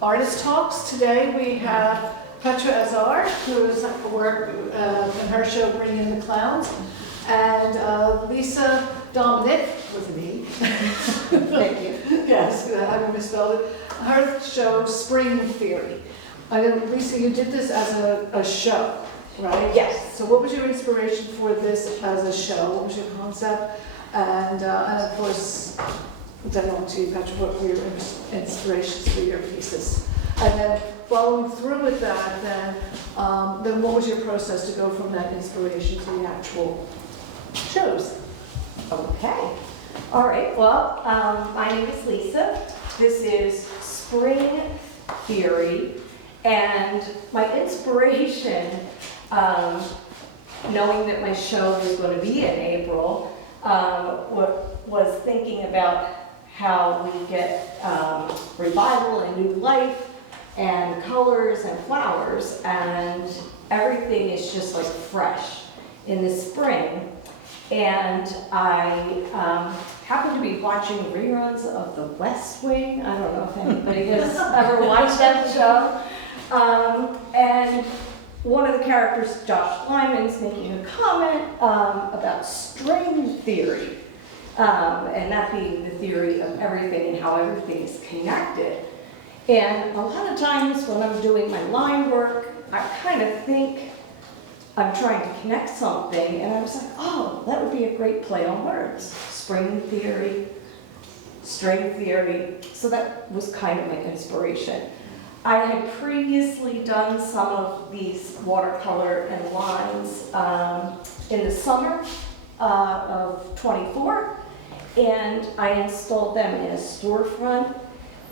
artist talks. Today we have Petra Azar, who is work in her show Bring in the Clowns, and Lisa Domenic, with an E. Thank you. Yes, I misspelled it. Her show Spring Theory. I know, Lisa, you did this as a show, right? Yes. So what was your inspiration for this as a show? What was your concept? And of course, then on to you, Petra, what were your inspirations for your pieces? And then following through with that, then what was your process to go from that inspiration to the actual shows? Okay. All right. Well, my name is Lisa. This is Spring Theory. And my inspiration, knowing that my show was going to be in April, was thinking about how we get revival and new life and colors and flowers, and everything is just like fresh in the spring. And I happened to be watching reruns of The West Wing. I don't know if anybody has ever watched that show. And one of the characters, Josh Lyman's making a comment about string theory, and that being the theory of everything and how everything is connected. And a lot of times when I'm doing my line work, I kind of think I'm trying to connect something, and I was like, oh, that would be a great play on words. Spring theory, string theory. So that was kind of my inspiration. I had previously done some of these watercolor and lines in the summer of 24, and I installed them in a storefront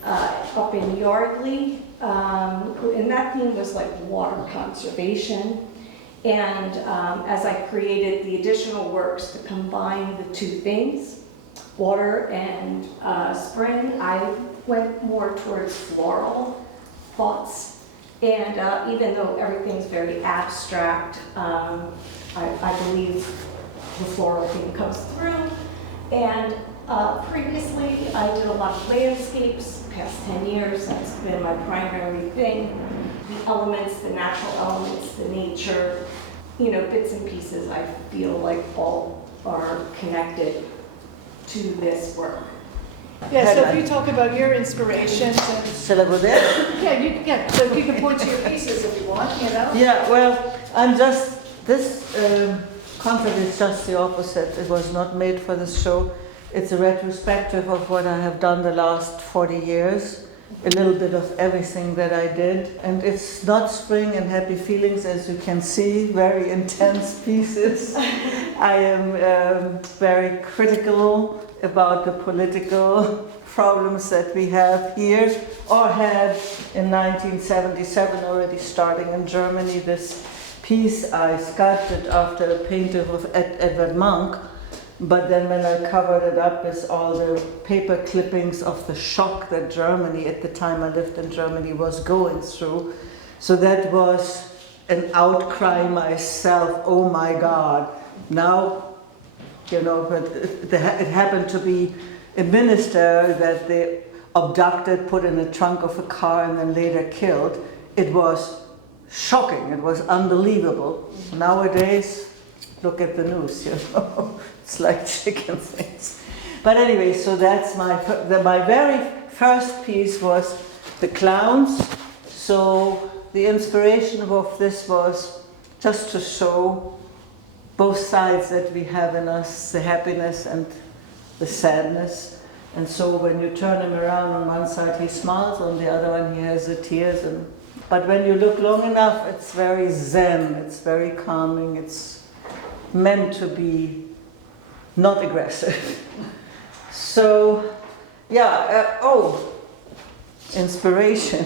up in Yardley, and that theme was like water conservation. And as I created the additional works to combine the two things, water and spring, I went more towards floral thoughts. And even though everything's very abstract, I believe the floral theme comes through. And previously, I did a lot of landscapes, past 10 years, that's been my primary thing. The elements, the natural elements, the nature, you know, bits and pieces, I feel like all are connected to this work. Yeah, so if you talk about your inspirations and... Shall I go there? Yeah, so you can point to your pieces if you want, you know? Yeah, well, this concept is just the opposite. It was not made for this show. It's a retrospective of what I have done the last 40 years. A little bit of everything that I did. And it's not spring and happy feelings, as you can see, very intense pieces. I am very critical about the political problems that we have here, or had in 1977, already starting in Germany. This piece I sculpted after a painting of Edvard Munch, but then when I covered it up with all the paper clippings of the shock that Germany, at the time I lived in Germany, was going through. So that was an outcry myself, oh my God. Now, you know, but it happened to be a minister that they abducted, put in the trunk of a car, and then later killed. It was shocking, it was unbelievable. Nowadays, look at the news, you know, it's like chicken things. But anyway, so that's my very first piece was the clowns. So the inspiration of this was just to show both sides that we have in us, the happiness and the sadness. And so when you turn him around, on one side he smiles, on the other one he has the tears. But when you look long enough, it's very zen, it's very calming, it's meant to be not aggressive. So, yeah, inspiration.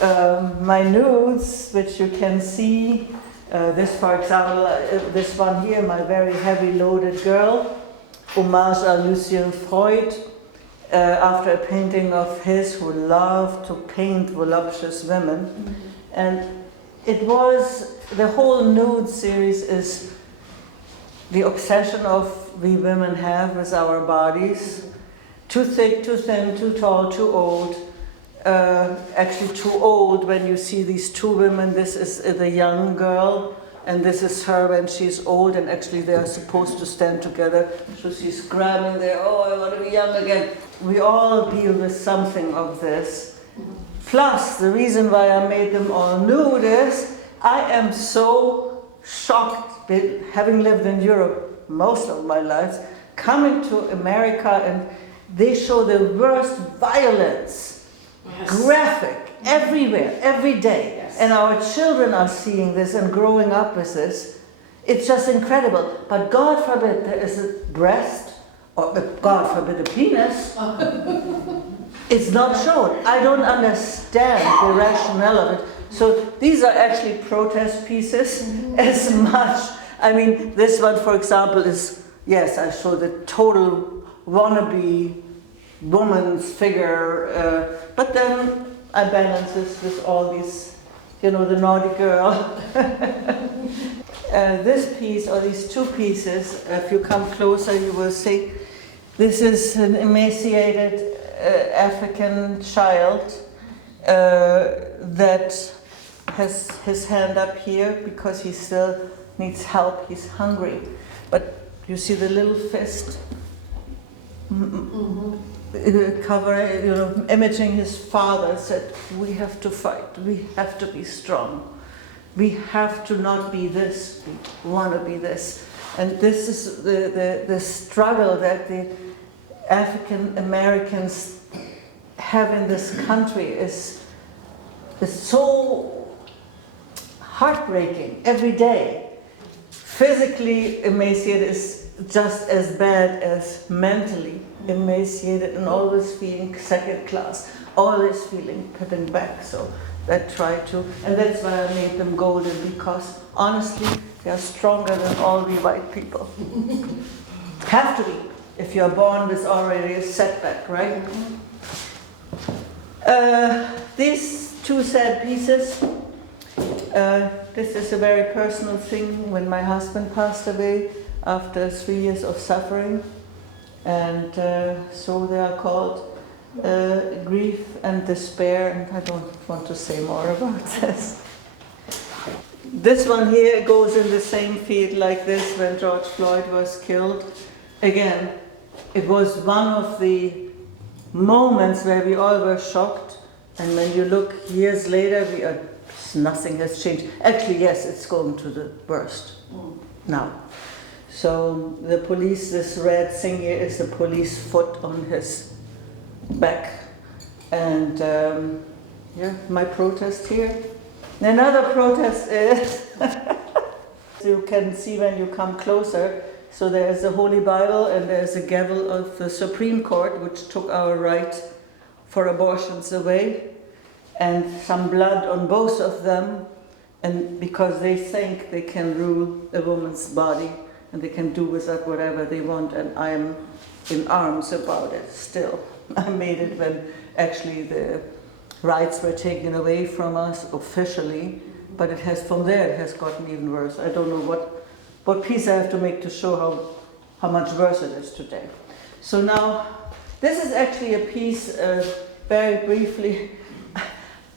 My nudes, which you can see, this, for example, this one here, my very heavy loaded girl, homage à Lucien Freud, after a painting of his who loved to paint voluptuous women. Mm-hmm. And it was, the whole nude series is the obsession of we women have with our bodies. Too thick, too thin, too tall, too old. actually too old when you see these two women. This is the young girl, and this is her when she's old, and actually they are supposed to stand together. So she's grabbing there, oh, I want to be young again. We all deal with something of this. Plus, the reason why I made them all nude is I am so shocked, having lived in Europe most of my life, coming to America, and they show the worst violence, graphic, everywhere, every day. Yes. And our children are seeing this and growing up with this. It's just incredible. But God forbid there is a breast, or God forbid a penis. It's not shown. I don't understand the rationale of it. So these are actually protest pieces as much. I mean, this one, for example, is, yes, I show the total wannabe woman's figure, but then I balance this with all these, the naughty girl. This piece, or these two pieces, if you come closer, you will see this is an emaciated African child that has his hand up here because he still needs help, he's hungry. But you see the little fist imaging his father, said, we have to fight, we have to be strong. We have to not be this, we want to be this. And this is the struggle that the African Americans have in this country is so heartbreaking every day. Physically emaciated is just as bad as mentally emaciated and always feeling second class, always feeling cutting back. So that try to, and that's why I made them golden, because honestly, they are stronger than all we white people. Have to be, if you're born with already a setback, right? These two sad pieces, this is a very personal thing when my husband passed away after 3 years of suffering. And so they are called grief and despair, and I don't want to say more about this. This one here goes in the same field like this when George Floyd was killed. Again, it was one of the moments where we all were shocked, and when you look years later, nothing has changed. Actually, yes, it's going to the worst now. So the police, this red thing here is the police foot on his back. And my protest here. Another protest is, you can see when you come closer, so there is a Holy Bible and there is a gavel of the Supreme Court, which took our right for abortions away, and some blood on both of them, and because they think they can rule a woman's body and they can do with that whatever they want, and I am in arms about it still. I made it when actually the rights were taken away from us officially, but it has, from there it has gotten even worse. I don't know what piece I have to make to show how much worse it is today. So now, this is actually a piece, very briefly.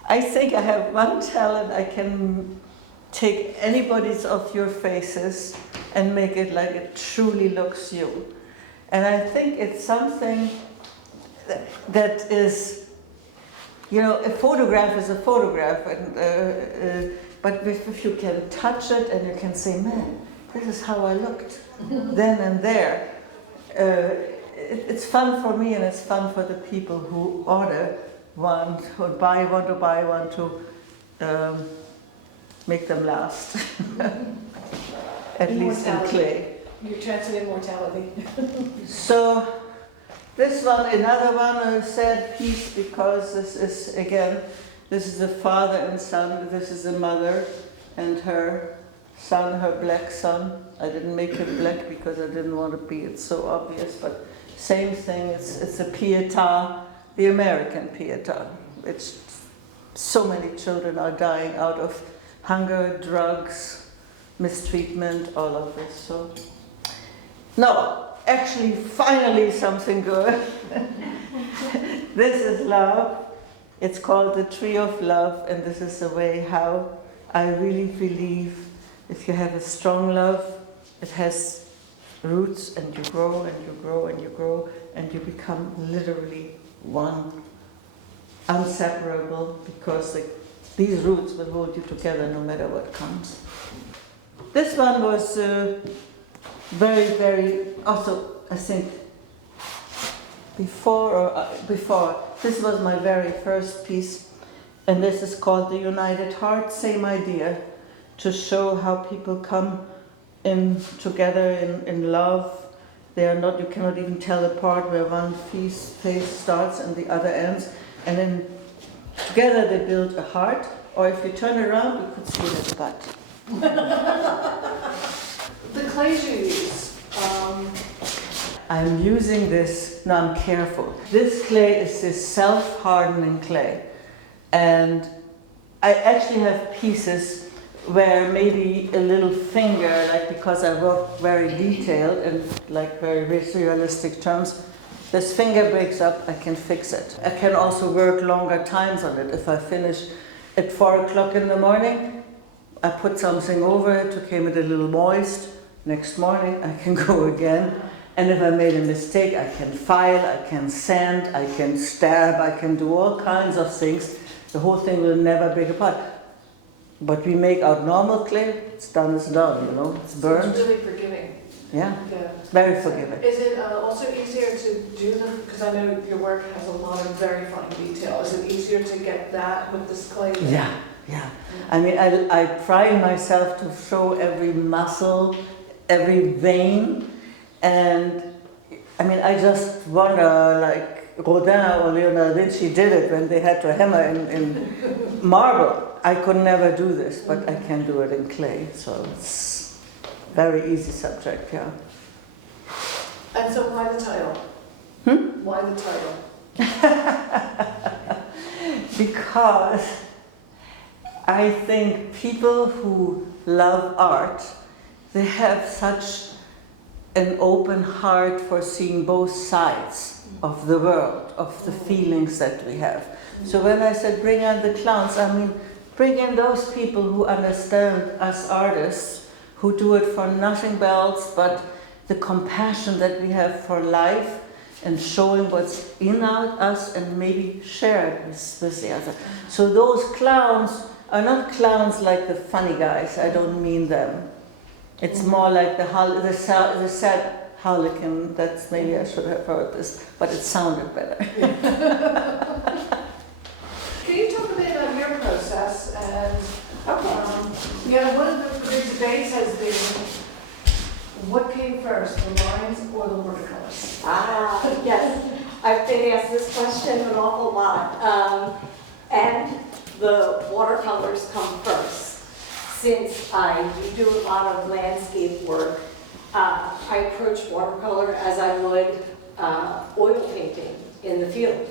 I think I have one talent. I can take anybody's of your faces and make it like it truly looks you. And I think it's something that is, a photograph is a photograph, and but if you can touch it and you can say, man, this is how I looked then and there. It's fun for me, and it's fun for the people who order one, who want to buy one to make them last. At least in clay. Your chance of immortality. So this one, another one, a sad piece, because this is a father and son. This is a mother and her son, her black son. I didn't make it black because I didn't want to be, it's so obvious, but same thing, it's a pietà, the American pietà. It's so many children are dying out of hunger, drugs, mistreatment, all of this. So no, actually, finally something good. This is love. It's called the Tree of Love, and this is the way how I really believe if you have a strong love, it has roots, and you grow and you grow and you grow, and you become literally one, inseparable, because these roots will hold you together no matter what comes. This one was very, very, also I think before, this was my very first piece, and this is called The United Heart, same idea, to show how people come in together in love. They are not, you cannot even tell apart where one face starts and the other ends, and then together they build a heart, or if you turn around, you could see it at the butt. The clays you use, I'm using this, now I'm careful. This clay is this self-hardening clay. And I actually have pieces where maybe a little finger, like because I work very detailed and like very realistic terms, this finger breaks up, I can fix it. I can also work longer times on it. If I finish at 4 o'clock in the morning, I put something over it to keep it a little moist. Next morning I can go again. And if I made a mistake, I can file, I can sand, I can stab, I can do all kinds of things. The whole thing will never break apart. But we make out normal clay, it's done, it's done, you know, it's burned. It's really forgiving. Yeah, Yeah. very forgiving. Is it also easier to do them, because I know your work has a lot of very fine detail, is it easier to get that with this clay? Yeah, yeah. I mean, I pride myself to show every muscle, every vein, and I mean, I just wonder, like Rodin or Leonardo da Vinci did it when they had to hammer in marble. I could never do this, but I can do it in clay, so it's a very easy subject, yeah. And so why the title? Why the title? Because I think people who love art, they have such an open heart for seeing both sides of the world, of the feelings that we have. So when I said bring in the clowns, I mean bring in those people who understand us artists, who do it for nothing else but the compassion that we have for life and showing what's in us and maybe share it with the other. So those clowns are not clowns like the funny guys, I don't mean them. It's more like the sad harlequin. That's, maybe I should have heard this, but it sounded better. Can you talk a bit about your process? And one of the big debates has been, what came first, the lines or the watercolors? Yes, I've been asked this question an awful lot. And the watercolors come first. Since I do a lot of landscape work, I approach watercolor as I would oil painting in the field.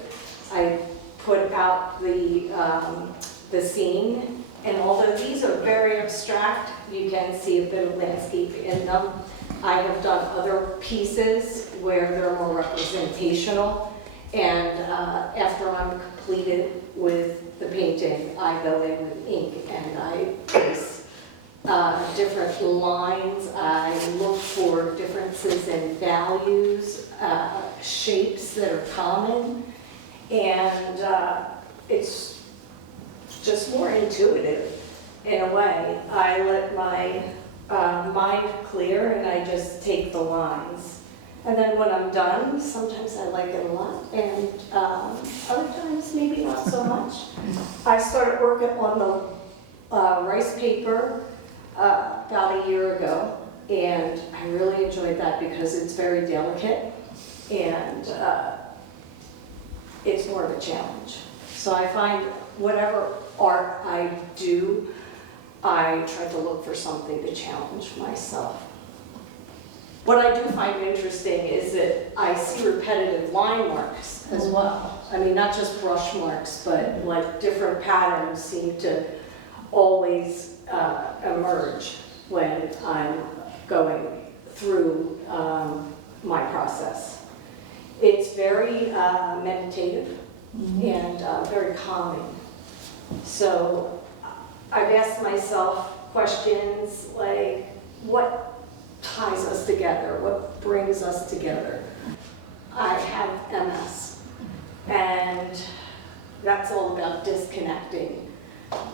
I put out the scene, and although these are very abstract, you can see a bit of landscape in them. I have done other pieces where they're more representational, and after I'm completed with the painting, I go in with ink and I trace different lines. I look for differences in values, shapes that are common, and it's just more intuitive in a way. I let my mind clear and I just take the lines. And then when I'm done, sometimes I like it a lot, and other times maybe not so much. I started working on the rice paper about a year ago, and I really enjoyed that because it's very delicate and it's more of a challenge. So I find whatever art I do, I try to look for something to challenge myself. What I do find interesting is that I see repetitive line marks as well. I mean, not just brush marks, but like different patterns seem to always emerge when I'm going through my process. It's very meditative. and very calming. So I've asked myself questions like, what ties us together? What brings us together? I have MS, and that's all about disconnecting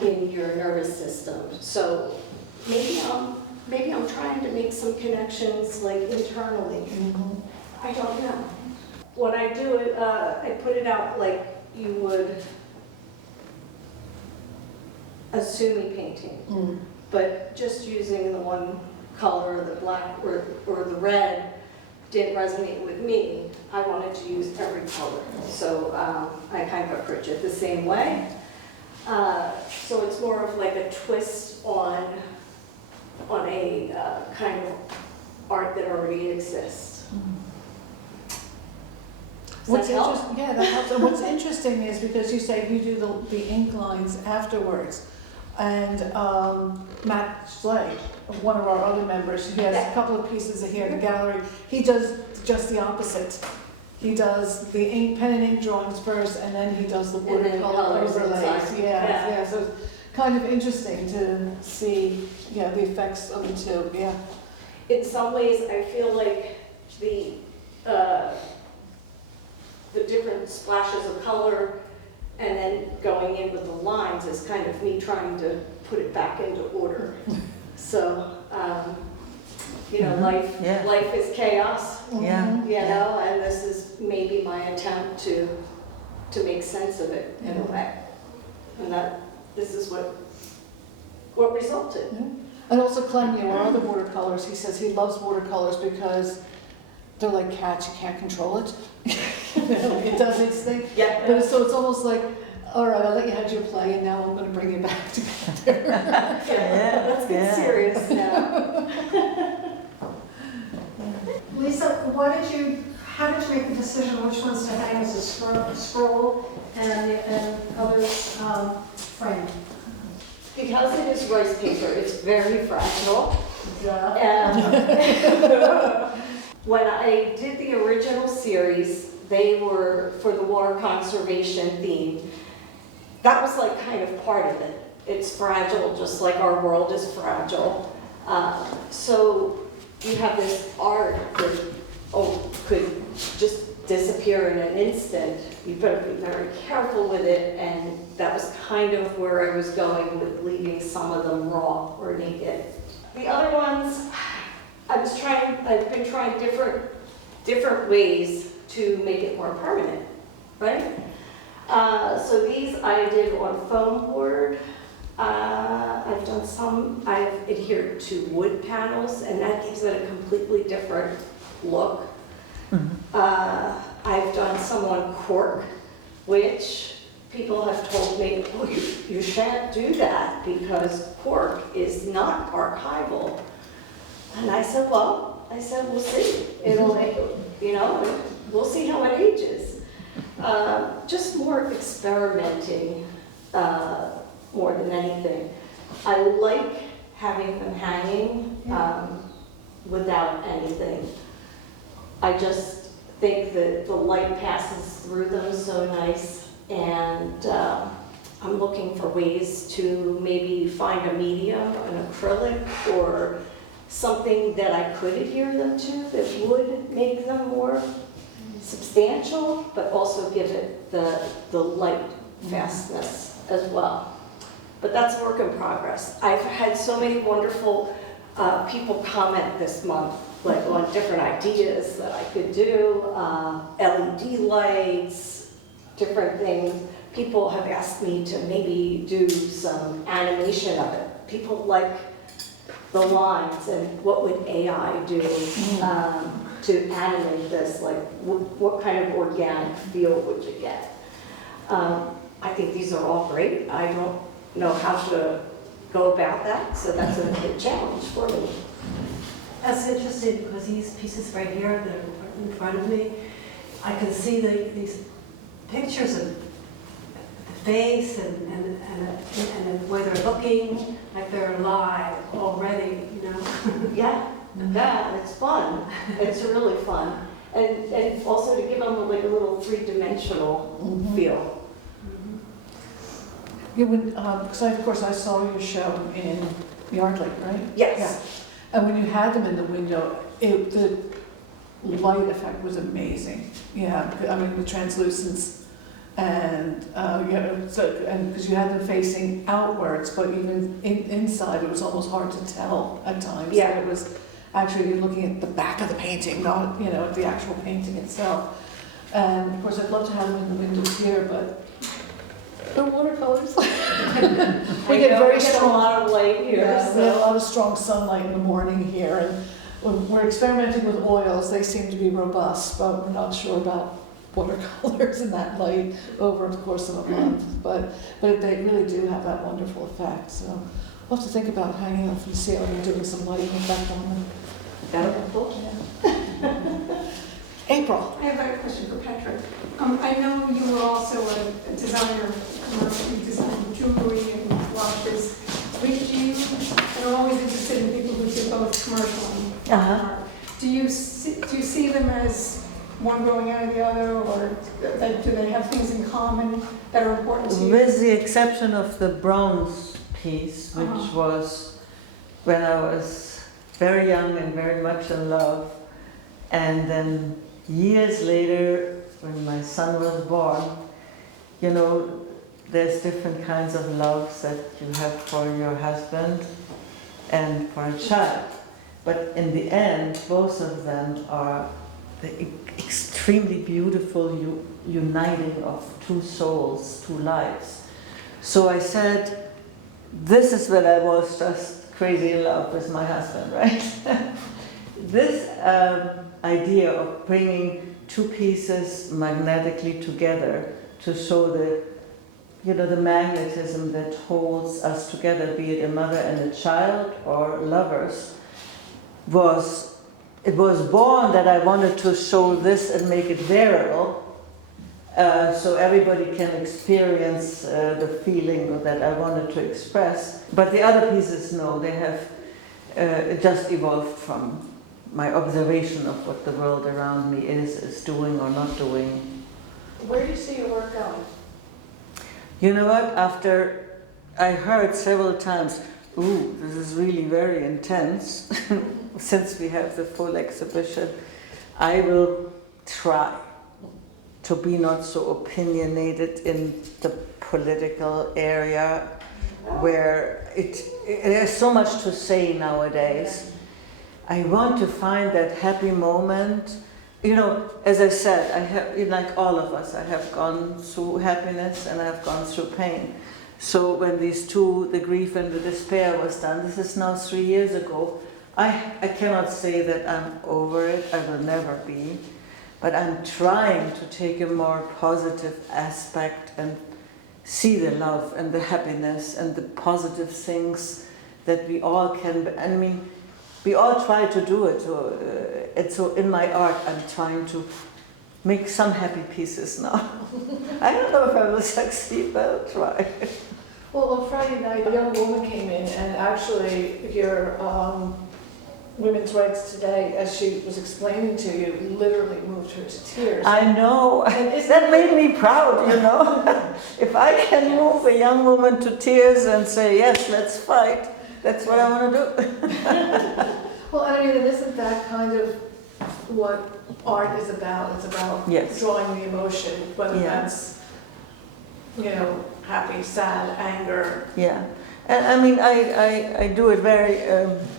in your nervous system. So maybe I'm trying to make some connections like internally. I don't know. When I do it, I put it out like you would a Sumi painting, but just using the one color, the black or the red, didn't resonate with me. I wanted to use every color, so I kind of approach it the same way. So it's more of like a twist on a kind of art that already exists. What's interesting, yeah, that helps. And what's interesting is because you say you do the ink lines afterwards, and Matt Slay, one of our other members, he has a couple of pieces here in the gallery. He does just the opposite. He does the ink, pen and ink drawings first, and then he does the watercolor overlays. Yeah. So it's kind of interesting to see, the effects of the two. Yeah. In some ways, I feel like the different splashes of color and then going in with the lines is kind of me trying to put it back into order. So, life is chaos, Yeah. and this is maybe my attempt to make sense of it in a way. And that this is what resulted. And also Clem, our other watercolors, he says he loves watercolors because they're like cats, you can't control it. It does its thing. Yeah. But so it's almost like, all right, I'll let you have your play, and now I'm going to bring you back together. Let's get serious now. Lisa, how did you make the decision which ones to hang as a scroll and others frame? Because it is rice paper, it's very fragile. When I did the original series, they were for the water conservation theme. That was like kind of part of it. It's fragile, just like our world is fragile. So you have this art that could just disappear in an instant. You better be very careful with it, and that was kind of where I was going with leaving some of them raw or naked. The other ones, I've been trying different ways to make it more permanent, right? So these I did on foam board. I've done some, I've adhered to wood panels, and that gives it a completely different look. I've done some on cork, which people have told me, oh, you shan't do that because cork is not archival. And I said, we'll see. We'll see how it ages. Just more experimenting more than anything. I like having them hanging without anything. I just think that the light passes through them so nice, and I'm looking for ways to maybe find a medium, an acrylic, or something that I could adhere them to that would make them more substantial, but also give it the light fastness as well. But that's work in progress. I've had so many wonderful people comment this month, like on different ideas that I could do, LED lights, different things. People have asked me to maybe do some animation of it. People like the lines, and what would AI do to animate this? Like, what kind of organic feel would you get? I think these are all great. I don't know how to go about that, so that's a big challenge for me. That's interesting because these pieces right here that are in front of me, I can see these pictures of the face and where they're looking like they're alive already, Yeah, it's fun. It's really fun. and also to give them like a little three-dimensional feel. You would, because of course I saw your show in Yardley, right? Yes. Yeah. And when you had them in the window, the light effect was amazing. Yeah, I mean the translucence and and because you had them facing outwards, but even inside it was almost hard to tell at times. Yeah. That it was actually you're looking at the back of the painting, not the actual painting itself. And of course I'd love to have them in the windows here, but the watercolors. We get very a strong. lot of light here. Yes, we have a lot of strong sunlight in the morning here, and when we're experimenting with oils, they seem to be robust, but we're not sure about watercolors in that light over the course of a month. But they really do have that wonderful effect. So we'll have to think about hanging them from the ceiling and doing some lighting effect on them. That'll be cool. April. I have a question for Petra. I know you were also a designer, commercially designed jewelry and watches. And I'm always interested in people who do both commercial and art. Do you see them as one growing out of the other, or do they have things in common that are important to you? With the exception of the bronze piece, which was when I was very young and very much in love, and then years later, when my son was born, there's different kinds of loves that you have for your husband and for a child. But in the end, both of them are the extremely beautiful uniting of two souls, two lives. So I said, this is when I was just crazy in love with my husband, right? This idea of bringing two pieces magnetically together to show the magnetism that holds us together, be it a mother and a child or lovers, was born that I wanted to show this and make it wearable, so everybody can experience the feeling that I wanted to express. But the other pieces, no, they have just evolved from my observation of what the world around me is doing or not doing. Where do you see your work going? You know what? After I heard several times, ooh, this is really very intense, since we have the full exhibition, I will try to be not so opinionated in the political area where there's so much to say nowadays. I want to find that happy moment. As I said, I have, like all of us, I have gone through happiness and I have gone through pain. So when these two, the grief and the despair, was done, this is now 3 years ago, I cannot say that I'm over it, I will never be, but I'm trying to take a more positive aspect and see the love and the happiness and the positive things that we all can, we all try to do it, and so in my art I'm trying to make some happy pieces now. I don't know if I will succeed, but I'll try. Well, on Friday night, a young woman came in, and actually your Women's Rights Today, as she was explaining to you, literally moved her to tears. I know. That made me proud, If I can move a young woman to tears and say, yes, let's fight, that's what I want to do. Well, and isn't that kind of what art is about? It's about drawing the emotion, whether that's, happy, sad, anger. Yeah. And I do it very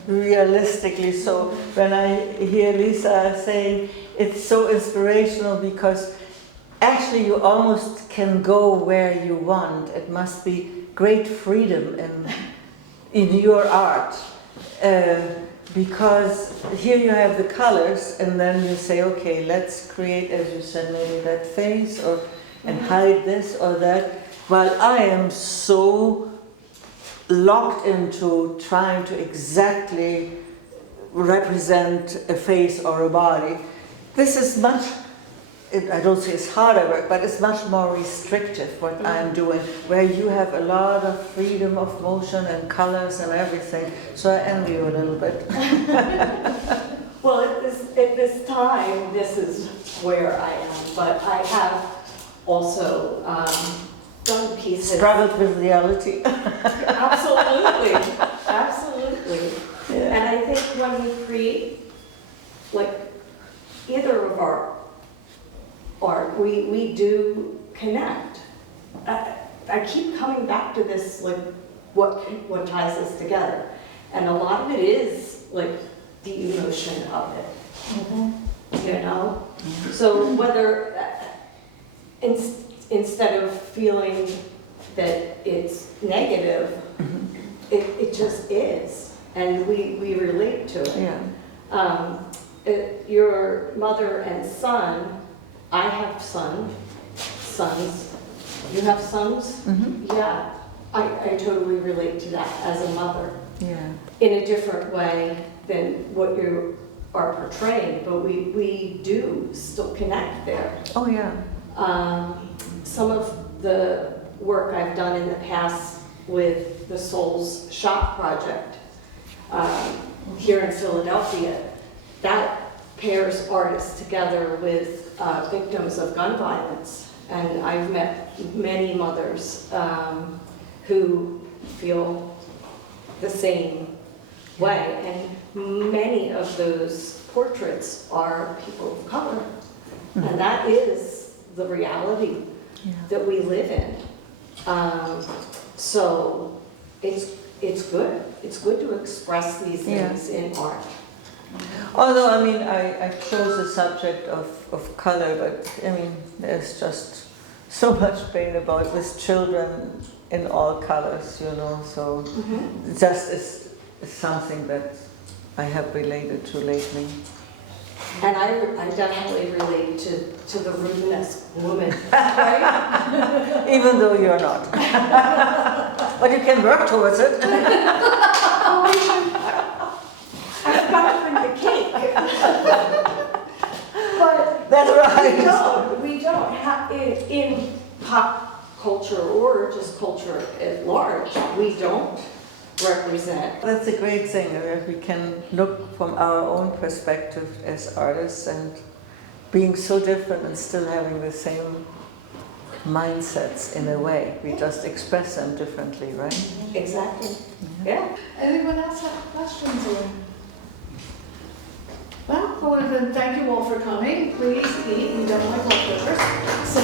realistically. So when I hear Lisa saying it's so inspirational because actually you almost can go where you want. It must be great freedom in your art. Because here you have the colors and then you say, okay, let's create, as you said, maybe that face and hide this or that. While I am so locked into trying to exactly represent a face or a body, this is much, I don't say it's harder, but it's much more restrictive what I'm doing, where you have a lot of freedom of motion and colors and everything. So I envy you a little bit. Well, at this time, this is where I am, but I have also done pieces. Struggled with reality. Absolutely, absolutely. Yeah. And I think when we create, like, either of our art, we do connect. I keep coming back to this, like, what ties us together. And a lot of it is, like, the emotion of it, you know? So whether, instead of feeling that it's negative, it just is, and we relate to it. Yeah. Your mother and son, I have sons. You have sons? Mm-hmm. Yeah, I totally relate to that as a mother Yeah. in a different way than what you are portraying, but we do still connect there. Oh, yeah. Some of the work I've done in the past with the Souls Shop Project here in Philadelphia, that pairs artists together with victims of gun violence. And I've met many mothers who feel the same way. And many of those portraits are people of color. And that is the reality that we live in. So it's good. It's good to express these things in art. Although, I mean, I chose the subject of color, but I mean, there's just so much pain about with children in all colors, you know, so it just is something that I have related to lately. And I definitely relate to the rudeness woman, right? Even though you're not. But you can work towards it. I've got to bring the cake. But That's right. we don't have, in pop culture or just culture at large, we don't represent. That's a great thing, that we can look from our own perspective as artists and being so different and still having the same mindsets in a way. We just express them differently, right? Exactly. Yeah. Anyone else have questions or? Well, then thank you all for coming. Please eat. We don't like leftovers. So